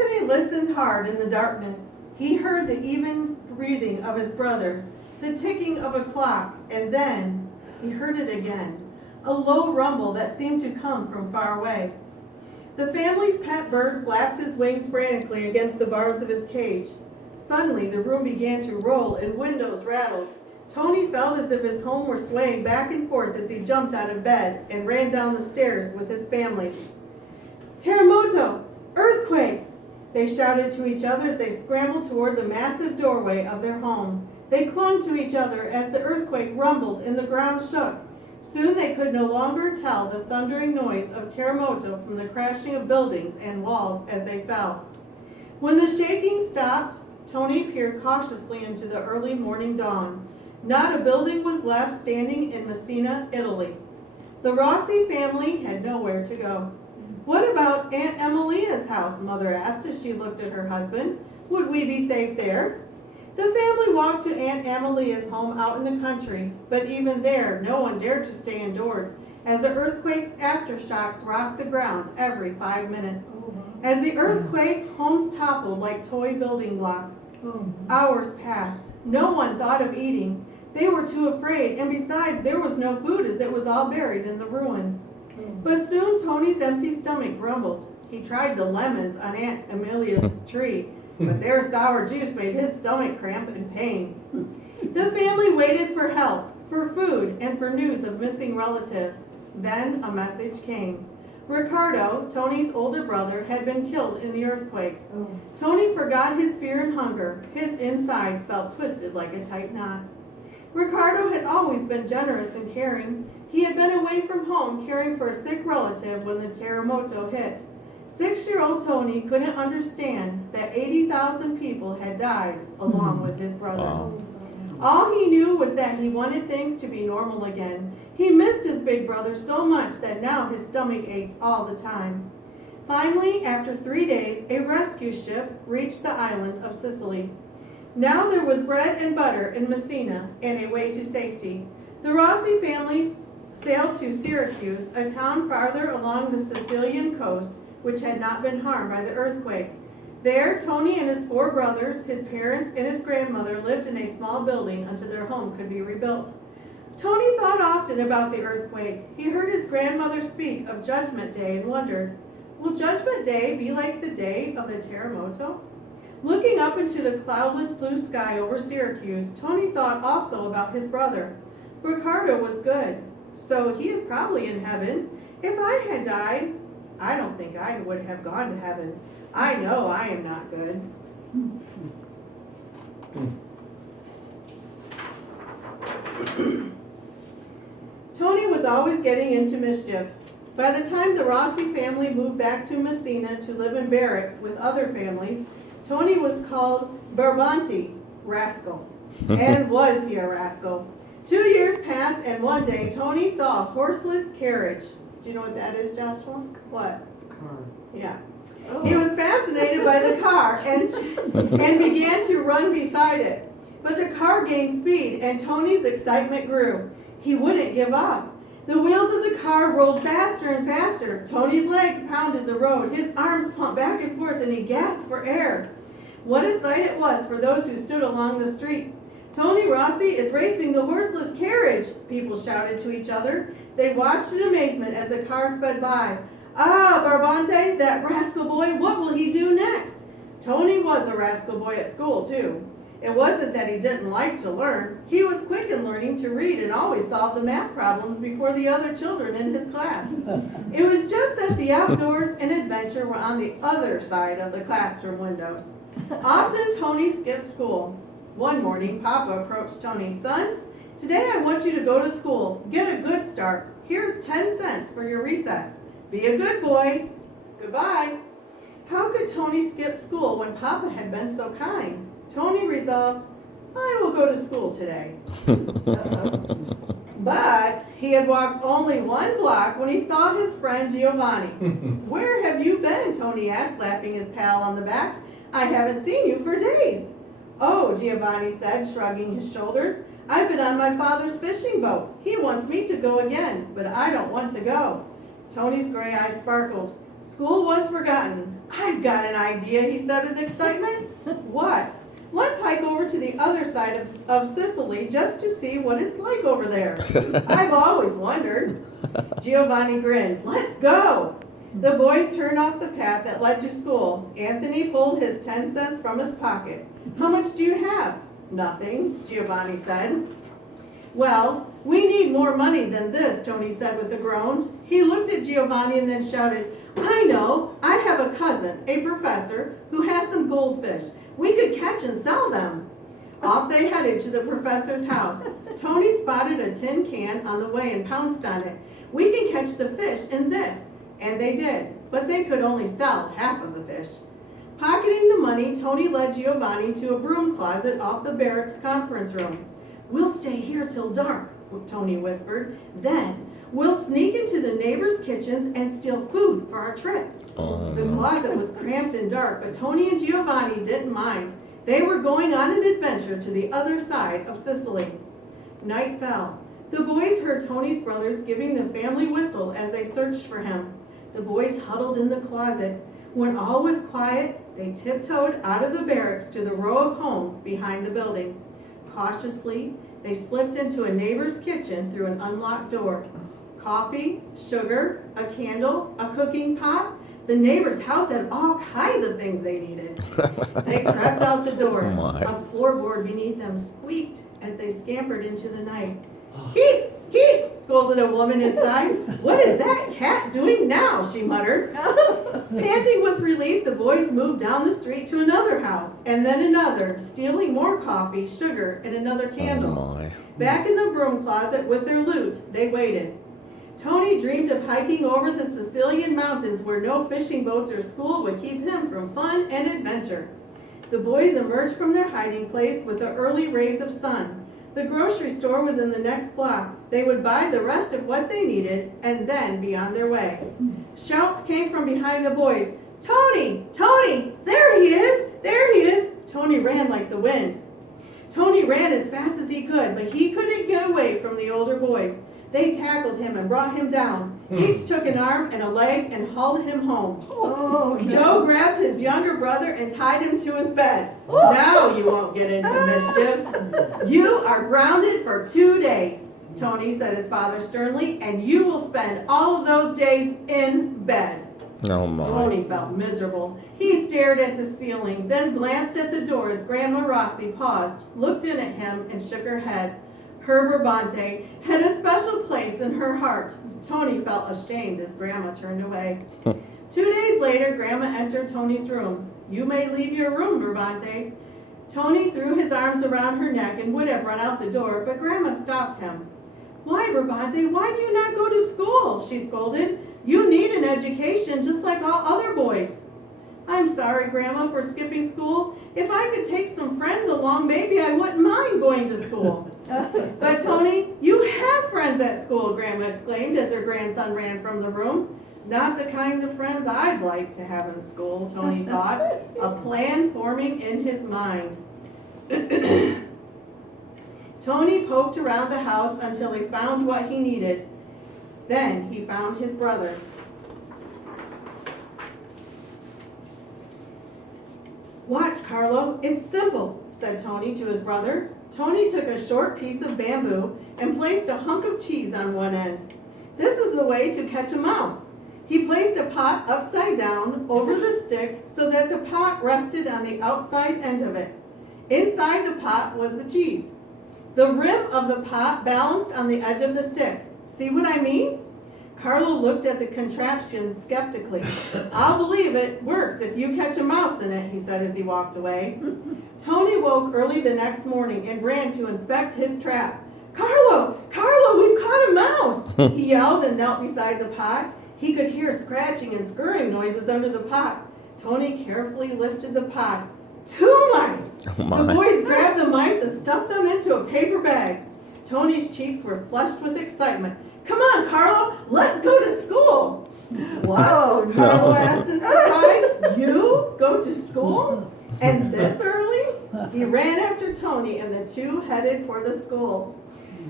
Anthony listened hard in the darkness. He heard the even breathing of his brothers, the ticking of a clock, and then he heard it again, a low rumble that seemed to come from far away. The family's pet bird flapped his wings frantically against the bars of his cage. Suddenly, the room began to roll and windows rattled. Tony felt as if his home were swaying back and forth as he jumped out of bed and ran down the stairs with his family. "Terremoto! Earthquake!" They shouted to each other as they scrambled toward the massive doorway of their home. They clung to each other as the earthquake rumbled and the ground shook. Soon they could no longer tell the thundering noise of terremoto from the crashing of buildings and walls as they fell. When the shaking stopped, Tony peered cautiously into the early morning dawn. Not a building was left standing in Messina, Italy. The Rossi family had nowhere to go. "What about Aunt Emilia's house?" Mother asked as she looked at her husband. "Would we be safe there?" The family walked to Aunt Emilia's home out in the country, but even there no one dared to stay indoors as the earthquake's aftershocks rocked the ground every 5 minutes. As the earthquake, homes toppled like toy building blocks. Hours passed. No one thought of eating. They were too afraid, and besides, there was no food as it was all buried in the ruins. But soon Tony's empty stomach grumbled. He tried the lemons on Aunt Emilia's tree, but their sour juice made his stomach cramp and pain. The family waited for help, for food, and for news of missing relatives. Then a message came. Riccardo, Tony's older brother, had been killed in the earthquake. Tony forgot his fear and hunger. His insides felt twisted like a tight knot. Riccardo had always been generous and caring. He had been away from home caring for a sick relative when the terremoto hit. 6-year-old Tony couldn't understand that 80,000 people had died along with his brother. Wow. All he knew was that he wanted things to be normal again. He missed his big brother so much that now his stomach ached all the time. Finally, after 3 days, a rescue ship reached the island of Sicily. Now there was bread and butter in Messina and a way to safety. The Rossi family sailed to Syracuse, a town farther along the Sicilian coast, which had not been harmed by the earthquake. There, Tony and his 4 brothers, his parents, and his grandmother lived in a small building until their home could be rebuilt. Tony thought often about the earthquake. He heard his grandmother speak of Judgment Day and wondered, will Judgment Day be like the day of the terremoto? Looking up into the cloudless blue sky over Syracuse, Tony thought also about his brother. Riccardo was good, so he is probably in heaven. If I had died, I don't think I would have gone to heaven. I know I am not good. Tony was always getting into mischief. By the time the Rossi family moved back to Messina to live in barracks with other families, Tony was called Barbante, rascal. And was he a rascal? 2 years passed, and one day Tony saw a horseless carriage. Do you know what that is, Joshua? What? Car. Yeah. Oh. He was fascinated by the car and began to run beside it. But the car gained speed, and Tony's excitement grew. He wouldn't give up. The wheels of the car rolled faster and faster. Tony's legs pounded the road. His arms pumped back and forth, and he gasped for air. What a sight it was for those who stood along the street. "Tony Rossi is racing the horseless carriage," people shouted to each other. They watched in amazement as the car sped by. "Ah, Barbante, that rascal boy, what will he do next?" Tony was a rascal boy at school, too. It wasn't that he didn't like to learn. He was quick in learning to read and always solved the math problems before the other children in his class. It was just that the outdoors and adventure were on the other side of the classroom windows. Often Tony skipped school. One morning, Papa approached Tony. "Son, today I want you to go to school. Get a good start. Here's 10 cents for your recess. Be a good boy. Goodbye." How could Tony skip school when Papa had been so kind? Tony resolved, "I will go to school today." But he had walked only 1 block when he saw his friend Giovanni. "Where have you been?" Tony asked, slapping his pal on the back. "I haven't seen you for days." "Oh," Giovanni said, shrugging his shoulders, "I've been on my father's fishing boat. He wants me to go again, but I don't want to go." Tony's gray eyes sparkled. School was forgotten, I've got an idea, he said with excitement. What? Let's hike over to the other side of Sicily just to see what it's like over there. I've always wondered. Giovanni grinned. Let's go. The boys turned off the path that led to school. Anthony pulled his 10 cents from his pocket. How much do you have? Nothing, Giovanni said. Well, we need more money than this, Tony said with a groan. He looked at Giovanni and then shouted, I know, I have a cousin, a professor, who has some goldfish. We could catch and sell them. Off they headed to the professor's house. Tony spotted a tin can on the way and pounced on it. We can catch the fish in this. And they did, but they could only sell half of the fish. Pocketing the money, Tony led Giovanni to a broom closet off the barracks conference room. We'll stay here till dark, Tony whispered. Then we'll sneak into the neighbors' kitchens and steal food for our trip. The closet was cramped and dark, but Tony and Giovanni didn't mind. They were going on an adventure to the other side of Sicily. Night fell. The boys heard Tony's brothers giving the family whistle as they searched for him. The boys huddled in the closet. When all was quiet, they tiptoed out of the barracks to the row of homes behind the building. Cautiously, they slipped into a neighbor's kitchen through an unlocked door. Coffee, sugar, a candle, a cooking pot. The neighbor's house had all kinds of things they needed. They crept out the door. A floorboard beneath them squeaked as they scampered into the night. Geese! Geese! Scolded a woman inside. What is that cat doing now? She muttered. Panting with relief, the boys moved down the street to another house, and then another, stealing more coffee, sugar, and another candle. Back in the broom closet with their loot, they waited. Tony dreamed of hiking over the Sicilian mountains where no fishing boats or school would keep him from fun and adventure. The boys emerged from their hiding place with the early rays of sun. The grocery store was in the next block. They would buy the rest of what they needed and then be on their way. Shouts came from behind the boys. Tony! Tony! There he is! There he is! Tony ran like the wind. Tony ran as fast as he could, but he couldn't get away from the older boys. They tackled him and brought him down. Each took an arm and a leg and hauled him home. Joe grabbed his younger brother and tied him to his bed. Now you won't get into mischief. You are grounded for 2 days, Tony said his father sternly, and you will spend all of those days in bed. Oh my. Tony felt miserable. He stared at the ceiling, then glanced at the door as Grandma Rossi paused, looked in at him, and shook her head. Her Brabante had a special place in her heart. Tony felt ashamed as Grandma turned away. 2 days later, Grandma entered Tony's room. You may leave your room, Brabante. Tony threw his arms around her neck and would have run out the door, but Grandma stopped him. Why, Brabante, why do you not go to school? She scolded. You need an education just like all other boys. I'm sorry, Grandma, for skipping school. If I could take some friends along, maybe I wouldn't mind going to school. But Tony, you have friends at school, Grandma exclaimed as her grandson ran from the room. Not the kind of friends I'd like to have in school, Tony thought, a plan forming in his mind. Tony poked around the house until he found what he needed. Then he found his brother. Watch, Carlo, it's simple, said Tony to his brother. Tony took a short piece of bamboo and placed a hunk of cheese on one end. This is the way to catch a mouse. He placed a pot upside down over the stick so that the pot rested on the outside end of it. Inside the pot was the cheese. The rim of the pot balanced on the edge of the stick. See what I mean? Carlo looked at the contraption skeptically. I'll believe it works if you catch a mouse in it, he said as he walked away. Tony woke early the next morning and ran to inspect his trap. Carlo! Carlo, we've caught a mouse! He yelled and knelt beside the pot. He could hear scratching and scurrying noises under the pot. Tony carefully lifted the pot. 2 mice! Oh the boys grabbed the mice and stuffed them into a paper bag. Tony's cheeks were flushed with excitement. Come on, Carlo, let's go to school. What? Carlo asked in surprise. You go to school? And this early? He ran after Tony and the two headed for the school.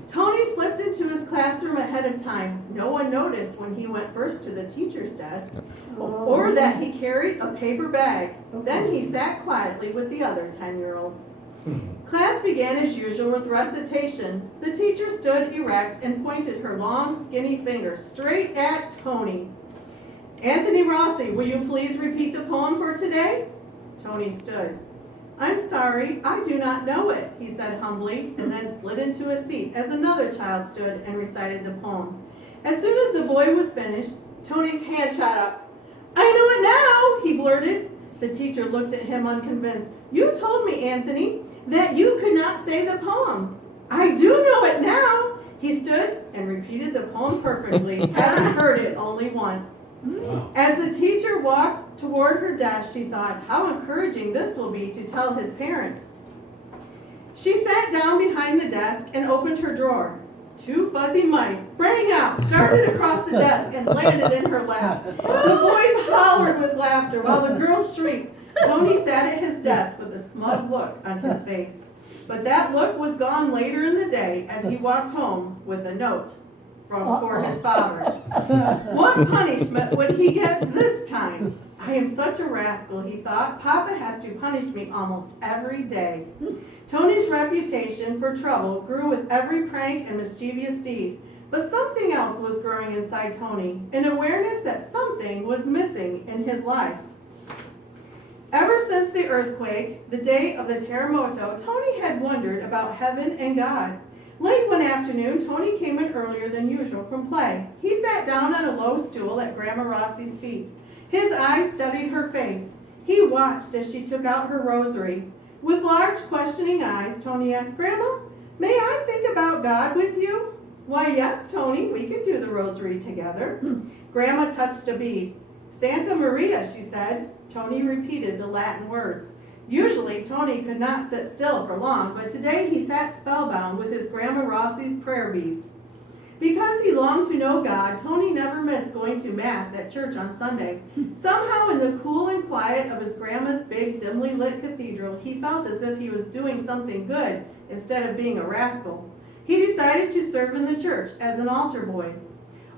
Tony slipped into his classroom ahead of time. No one noticed when he went first to the teacher's desk, or that he carried a paper bag. Then he sat quietly with the other 10-year-olds. Class began as usual with recitation. The teacher stood erect and pointed her long, skinny finger straight at Tony. Anthony Rossi, will you please repeat the poem for today? Tony stood. I'm sorry, I do not know it, he said humbly, and then slid into a seat as another child stood and recited the poem. As soon as the boy was finished, Tony's hand shot up. I know it now, he blurted. The teacher looked at him unconvinced. You told me, Anthony, that you could not say the poem. I do know it now. He stood and repeated the poem perfectly, having heard it only once. Wow. As the teacher walked toward her desk, she thought, how encouraging this will be to tell his parents. She sat down behind the desk and opened her drawer. 2 fuzzy mice sprang out, darted across the desk, and landed in her lap. The boys hollered with laughter while the girls shrieked. Tony sat at his desk with a smug look on his face. But that look was gone later in the day as he walked home with a note for his father. What punishment would he get this time? I am such a rascal, he thought. Papa has to punish me almost every day. Tony's reputation for trouble grew with every prank and mischievous deed. But something else was growing inside Tony, an awareness that something was missing in his life. Ever since the earthquake, the day of the terremoto, Tony had wondered about heaven and God. Late one afternoon, Tony came in earlier than usual from play. He sat down on a low stool at Grandma Rossi's feet. His eyes studied her face. He watched as she took out her rosary. With large, questioning eyes, Tony asked, Grandma, may I think about God with you? Why, yes, Tony, we can do the rosary together. Grandma touched a bead. Santa Maria, she said. Tony repeated the Latin words. Usually, Tony could not sit still for long, but today he sat spellbound with his Grandma Rossi's prayer beads. Because he longed to know God, Tony never missed going to Mass at church on Sunday. Somehow, in the cool and quiet of his grandma's big, dimly lit cathedral, he felt as if he was doing something good instead of being a rascal. He decided to serve in the church as an altar boy.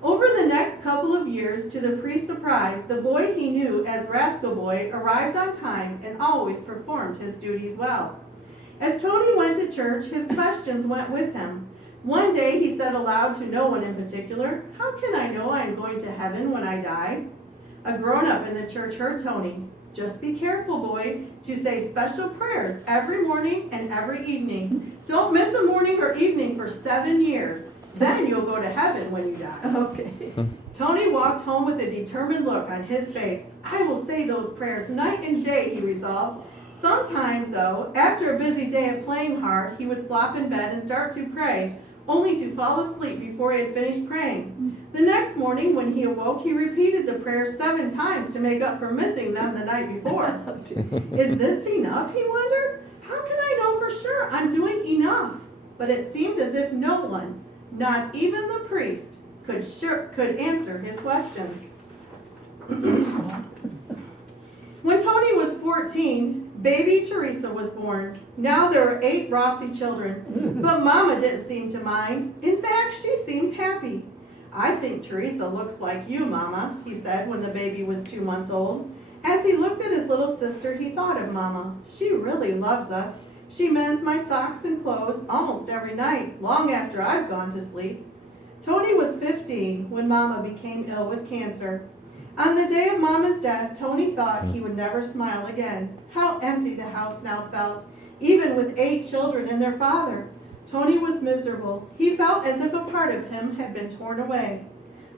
Over the next couple of years, to the priest's surprise, the boy he knew as Rascal Boy arrived on time and always performed his duties well. As Tony went to church, his questions went with him. One day he said aloud to no one in particular, how can I know I'm going to heaven when I die? A grown-up in the church heard Tony. Just be careful, boy, to say special prayers every morning and every evening. Don't miss a morning or evening for 7 years. Then you'll go to heaven when you die. Okay. Tony walked home with a determined look on his face. I will say those prayers night and day, he resolved. Sometimes, though, after a busy day of playing hard, he would flop in bed and start to pray, only to fall asleep before he had finished praying. The next morning, when he awoke, he repeated the prayers 7 times to make up for missing them the night before. Is this enough, he wondered? How can I know for sure I'm doing enough? But it seemed as if no one, not even the priest, could answer his questions. When Tony was 14, baby Teresa was born. Now there were 8 Rossi children, but Mama didn't seem to mind. In fact, she seemed happy. I think Teresa looks like you, Mama, he said when the baby was 2 months old. As he looked at his little sister, he thought of Mama. She really loves us. She mends my socks and clothes almost every night, long after I've gone to sleep. Tony was 15 when Mama became ill with cancer. On the day of Mama's death, Tony thought he would never smile again. How empty the house now felt, even with 8 children and their father. Tony was miserable. He felt as if a part of him had been torn away.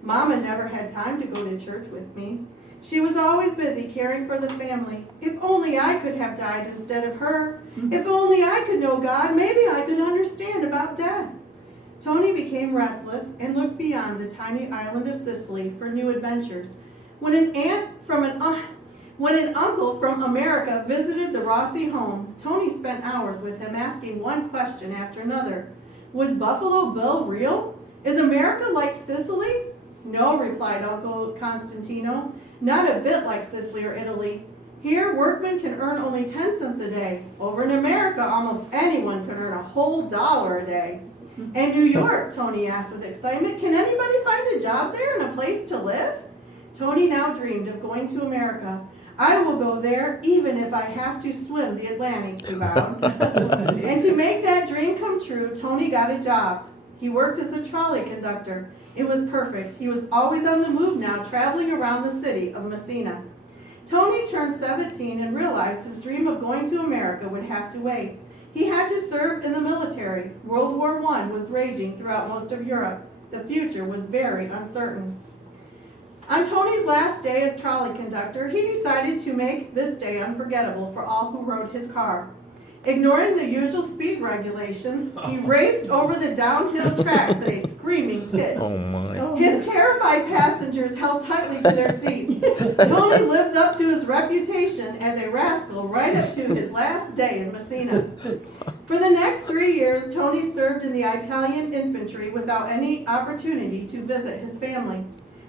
Mama never had time to go to church with me. She was always busy caring for the family. If only I could have died instead of her. If only I could know God, maybe I could understand about death. Tony became restless and looked beyond the tiny island of Sicily for new adventures. When an uncle from America visited the Rossi home, Tony spent hours with him asking one question after another. Was Buffalo Bill real? Is America like Sicily? No, replied Uncle Constantino. Not a bit like Sicily or Italy. Here, workmen can earn only 10 cents a day. Over in America, almost anyone can earn a whole $1 a day. And New York, Tony asked with excitement. Can anybody find a job there and a place to live? Tony now dreamed of going to America. I will go there even if I have to swim the Atlantic, he vowed. And to make that dream come true, Tony got a job. He worked as a trolley conductor. It was perfect. He was always on the move now, traveling around the city of Messina. Tony turned 17 and realized his dream of going to America would have to wait. He had to serve in the military. World War I was raging throughout most of Europe. The future was very uncertain. On Tony's last day as trolley conductor, he decided to make this day unforgettable for all who rode his car. Ignoring the usual speed regulations, he raced over the downhill tracks at a screaming pitch. Oh my. His terrified passengers held tightly to their seats. Tony lived up to his reputation as a rascal right up to his last day in Messina. For the next 3 years, Tony served in the Italian infantry without any opportunity to visit his family.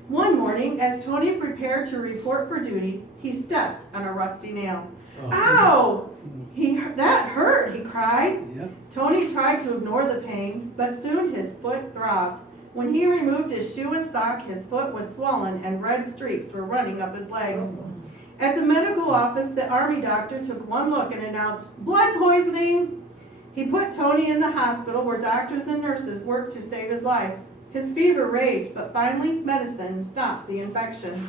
One morning, as Tony prepared to report for duty, he stepped on a rusty nail. Ow! That hurt, he cried. Yep. Tony tried to ignore the pain, but soon his foot throbbed. When he removed his shoe and sock, his foot was swollen and red streaks were running up his leg. At the medical office, the army doctor took one look and announced, "Blood poisoning!" He put Tony in the hospital where doctors and nurses worked to save his life. His fever raged, but finally medicine stopped the infection.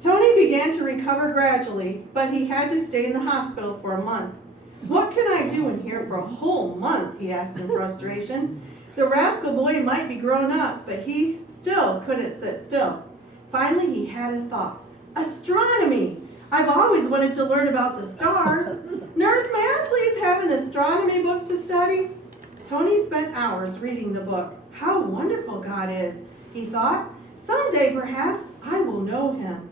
Tony began to recover gradually, but he had to stay in the hospital for a month. What can I do in here for a whole month, he asked in frustration. The rascal boy might be grown up, but he still couldn't sit still. Finally, he had a thought. Astronomy! I've always wanted to learn about the stars. Nurse, may I please have an astronomy book to study? Tony spent hours reading the book. How wonderful God is, he thought. Someday, perhaps, I will know him.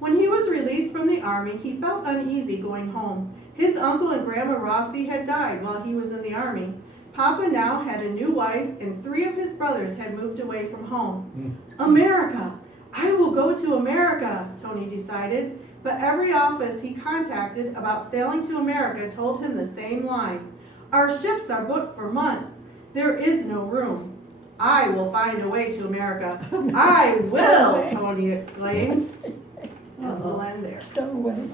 When he was released from the army, he felt uneasy going home. His uncle and Grandma Rossi had died while he was in the army. Papa now had a new wife, and 3 of his brothers had moved away from home. America! I will go to America, Tony decided. But every office he contacted about sailing to America told him the same line. Our ships are booked for months. There is no room. I will find a way to America. I will, Tony exclaimed. And we'll end there. Stowaway.